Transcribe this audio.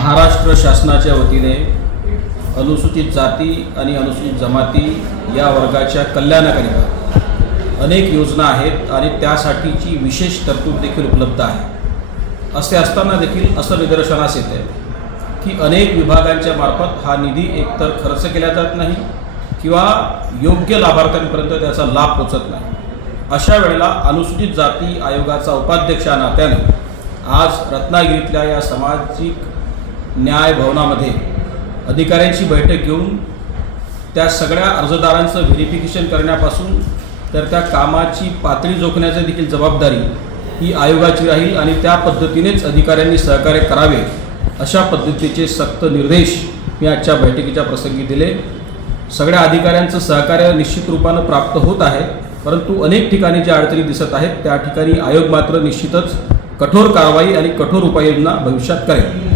महाराष्ट्र शासनाच्या वतीने अनुसूचित जाती आणि अनुसूचित जमाती या वर्गाच्या कल्याणाकरिता अनेक योजना आहेत आणि त्यासाठीची विशेष तरतूद देखील उपलब्ध आहे। असे असताना देखील असं निदर्शनास येते की अनेक विभागांच्या मार्फत हा निधी एकतर खर्च केला जात नाही किंवा योग्य लाभार्थ्यांपर्यंत त्याचा लाभ पोहोचत नाही। अशा वेळेला अनुसूचित जाती आयोगाचा उपाध्यक्ष नात्याने आज रत्नागिरीतल्या या सामाजिक न्याय भवनामध्ये अधिकाऱ्यांची बैठक घेऊन त्या सगळ्या अर्जदारांचं व्हेरिफिकेशन करण्यापासून तर त्या कामाची पातळी जोखण्याची देखील जबाबदारी ही आयोगाची राहील आणि त्या पद्धतीनेच अधिकाऱ्यांनी सहकार्य करावे अशा पद्धतीचे सक्त निर्देश मी आजच्या बैठकीच्या प्रसंगी दिले। सगळ्या अधिकाऱ्यांचं सहकार्य निश्चित रूपानं प्राप्त होत आहे, परंतु अनेक ठिकाणी ज्या अडचणी दिसत आहेत त्या ठिकाणी आयोग मात्र निश्चितच कठोर कारवाई आणि कठोर उपाययोजना भविष्यात करेल।